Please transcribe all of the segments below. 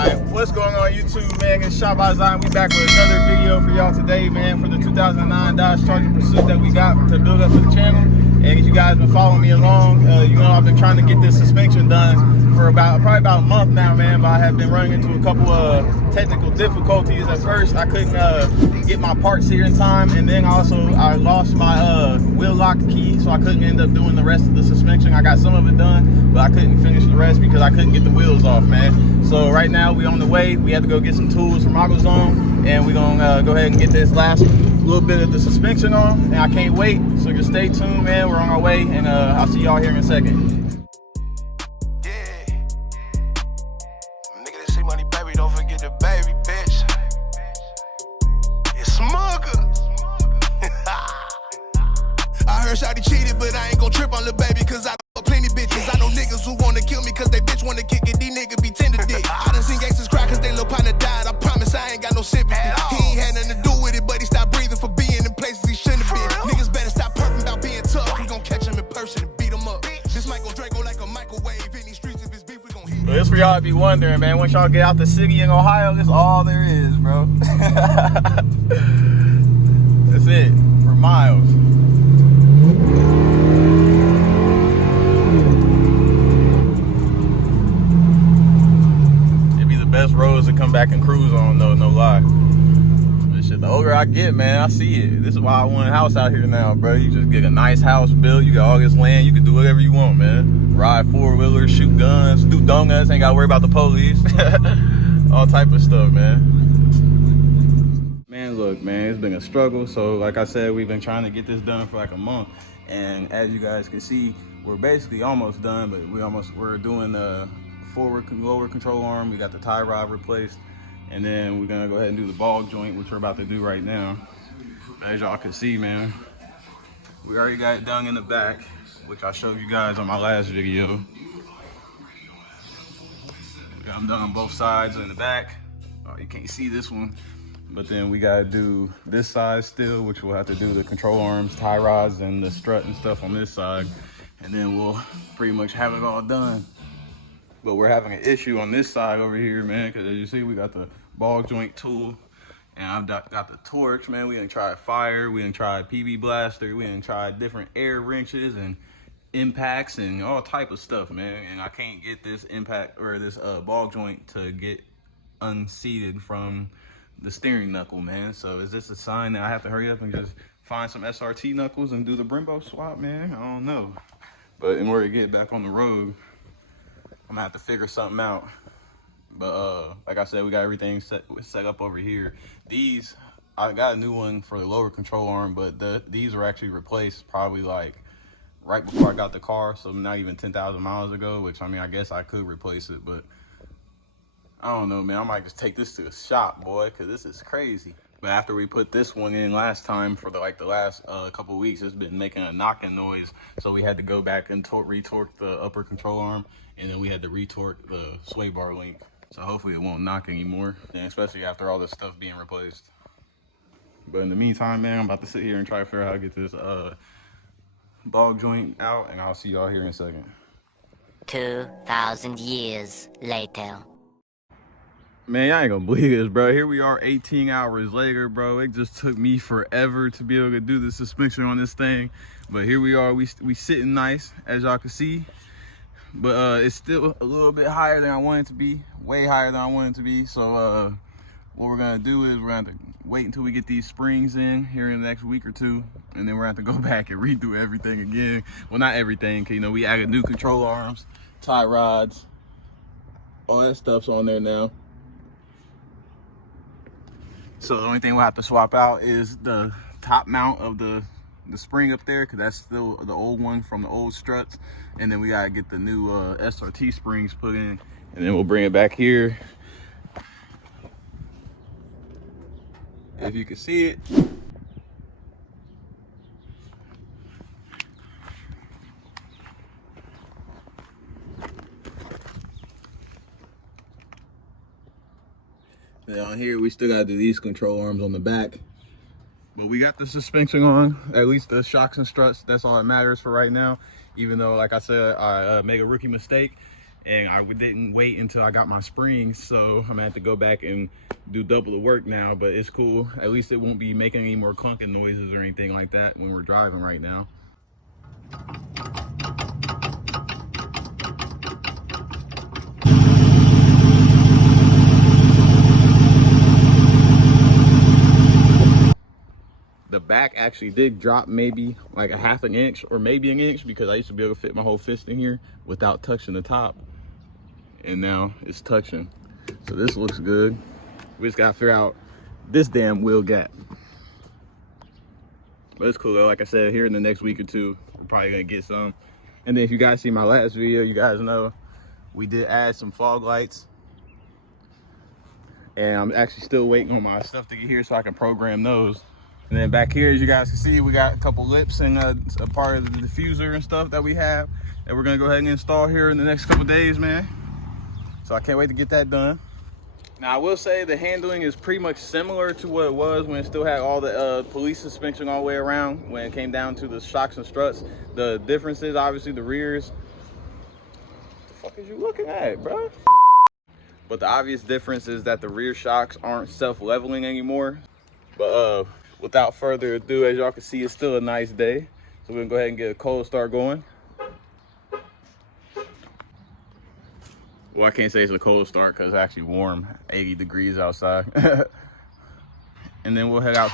Alright, what's going on YouTube, man? It's Shop by Zion. We back with another video for y'all today, man, for the 2009 Dodge Charger Pursuit that we got to build up for the channel. And you guys been following me along. You know, I've been trying to get this suspension done for probably about a month now, man, but I have been running into a couple of technical difficulties. At first, I couldn't get my parts here in time, and then I lost my wheel lock key, so I couldn't end up doing the rest of the suspension. I got some of it done, but I couldn't finish the rest because I couldn't get the wheels off, man. So right now we on the way. We had to go get some tools from AutoZone, and we're gonna go ahead and get this last little bit of the suspension on, and I can't wait. So just stay tuned, man. We're on our way, and I'll see y'all here in a second. Shawty cheated, but I ain't gon' trip on the baby, cause I know plenty bitches. I know niggas who wanna kill me, cause they bitch wanna kick it. These niggas be tender dick. I done seen gangsters cry, cause they little partner died. I promise I ain't got no sympathy. He ain't had nothing to do with it, but he stopped breathing for being in places he shouldn't have been. Niggas better stop perking about being tough. We gon' catch him in person and beat him up. This Michael Draco like a microwave. In these streets, if it's beef, we gon' hit. Well, it's for y'all to be wondering, man. Once y'all get out the city in Ohio, that's all there is, bro. That's it, for miles. Best roads to come back and cruise on, though, no lie. This shit, the older I get, man, I see it. This is why I want a house out here now, bro. You just get a nice house built, you got all this land, you can do whatever you want, man. Ride four-wheelers, shoot guns, do donuts, ain't gotta worry about the police. All type of stuff, man. Man, look, man, it's been a struggle. So like I said, we've been trying to get this done for like a month, and as you guys can see, we're basically almost done, but we're doing the lower control arm. We got the tie rod replaced, and then we're gonna go ahead and do the ball joint, which we're about to do right now. As y'all can see, man, we already got it done in the back, which I showed you guys on my last video. We got them done on both sides in the back. Oh, you can't see this one, but then we gotta do this side still, which we'll have to do the control arms, tie rods, and the strut and stuff on this side, and then we'll pretty much have it all done. But we're having an issue on this side over here, man, because as you see, we got the ball joint tool, and I've got the torch, man. We done tried fire, we done tried PB blaster, we done tried different air wrenches and impacts and all type of stuff, man. And I can't get this ball joint to get unseated from the steering knuckle, man. So is this a sign that I have to hurry up and just find some SRT knuckles and do the Brembo swap, man? I don't know. But in order to get back on the road, I'm gonna have to figure something out. But like I said, we got everything set up over here. These, I got a new one for the lower control arm, but these were actually replaced probably like right before I got the car, so not even 10,000 miles ago, which I mean, I guess I could replace it, but I don't know, man. I might just take this to the shop, boy, because this is crazy. But after we put this one in last time, for the last couple of weeks, it's been making a knocking noise. So we had to go back and retorque the upper control arm, and then we had to retorque the sway bar link. So hopefully it won't knock anymore, and especially after all this stuff being replaced. But in the meantime, man, I'm about to sit here and try to figure out how to get this ball joint out, and I'll see y'all here in a second. 2,000 years later. Man, y'all ain't gonna believe this, bro. Here we are 18 hours later, bro. It just took me forever to be able to do the suspension on this thing. But here we are, we sitting nice, as y'all can see. But it's still a little bit higher than I want it to be, way higher than I want it to be. So what we're gonna do is we're gonna have to wait until we get these springs in here in the next week or two, and then we're gonna have to go back and redo everything again. Well, not everything, cause you know, we added new control arms, tie rods, all that stuff's on there now. So the only thing we'll have to swap out is the top mount of the spring up there, because that's still the old one from the old struts. And then we gotta get the new SRT springs put in, and then we'll bring it back here. If you can see it. Down here, we still gotta do these control arms on the back. But we got the suspension on, at least the shocks and struts. That's all that matters for right now. Even though, like I said, I made a rookie mistake and I didn't wait until I got my springs, so I'm gonna have to go back and do double the work now, but it's cool. At least it won't be making any more clunking noises or anything like that when we're driving right now. The back actually did drop maybe like a half an inch or maybe an inch, because I used to be able to fit my whole fist in here without touching the top, and now it's touching. So this looks good. We just gotta figure out this damn wheel gap. But it's cool though. Like I said, here in the next week or two, we're probably gonna get some. And then if you guys see my last video, you guys know we did add some fog lights. And I'm actually still waiting on my stuff to get here so I can program those. And then back here, as you guys can see, we got a couple lips and a part of the diffuser and stuff that we have that we're gonna go ahead and install here in the next couple days, man. So I can't wait to get that done. Now I will say the handling is pretty much similar to what it was when it still had all the police suspension all the way around when it came down to the shocks and struts. The difference is obviously the rears. What the fuck is you looking at, bro? But the obvious difference is that the rear shocks aren't self-leveling anymore. But without further ado, as y'all can see, it's still a nice day. So we're gonna go ahead and get a cold start going. Well, I can't say it's a cold start because it's actually warm, 80 degrees outside. And then we'll head out.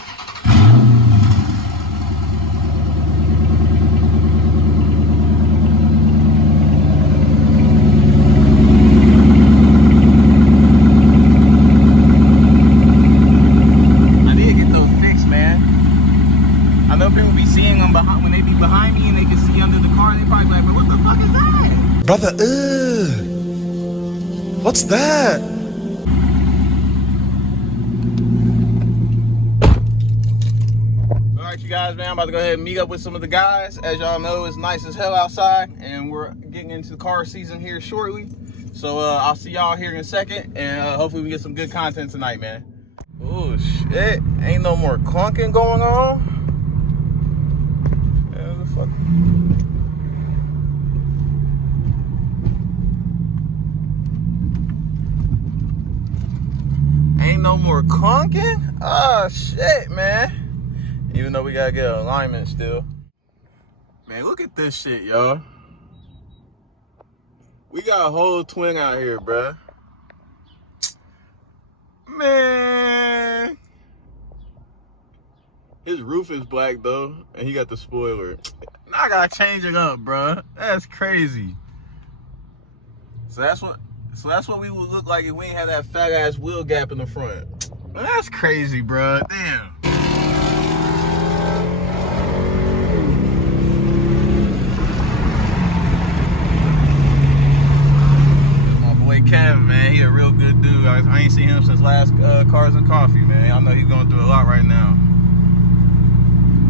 I need to get those fixed, man. I know people be seeing them behind, when they be behind me and they can see under the car, they probably like, but what the fuck is that? Brother, what's that? All right, you guys, man, I'm about to go ahead and meet up with some of the guys. As y'all know, it's nice as hell outside, and we're getting into the car season here shortly. So I'll see y'all here in a second, and hopefully we get some good content tonight, man. Oh shit, ain't no more clunking going on. Yeah, the fuck. Ain't no more clunking? Oh shit, man. Even though we gotta get alignment still. Man, look at this shit, y'all. We got a whole twin out here, bruh. Man. His roof is black though, and he got the spoiler. Now I gotta change it up, bruh. That's crazy. So that's what we would look like if we ain't had that fat ass wheel gap in the front. Man, that's crazy, bruh. Damn. Kev, man, he a real good dude. I ain't seen him since last Cars and Coffee, man. I know he's going through a lot right now.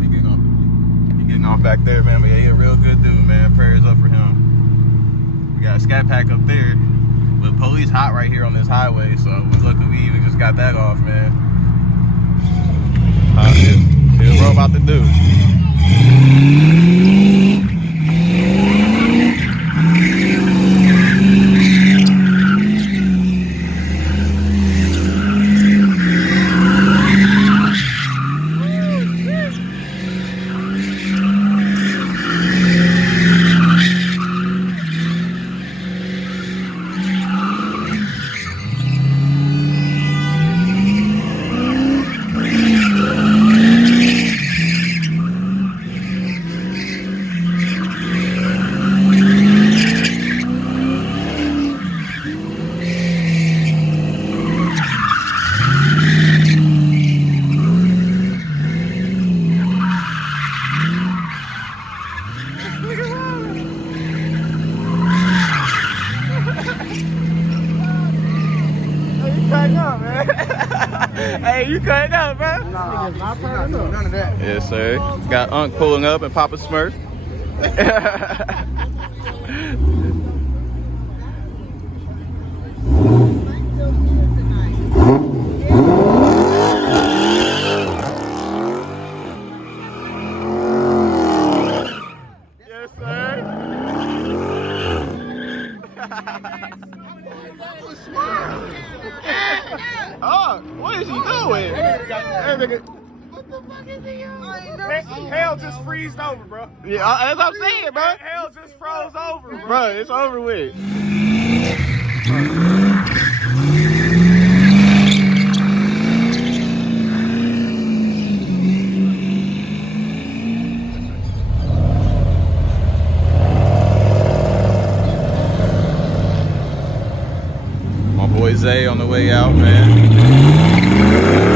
He getting off back there, man. But yeah, he a real good dude, man. Prayers up for him. We got a scat pack up there, but police hot right here on this highway, so luckily we even just got that off, man. Here's what I'm about to do. Hey, you cutting up, bro? Nah, not none of that. Yes, sir. Got Unc pulling up and Papa Smurf. Yes, sir. doing? That nigga. Hell just freezed over, bro. Yeah, that's what I'm saying, bro. Hell just froze over, bro. Bro, it's over with. My boy Zay on the way out, man.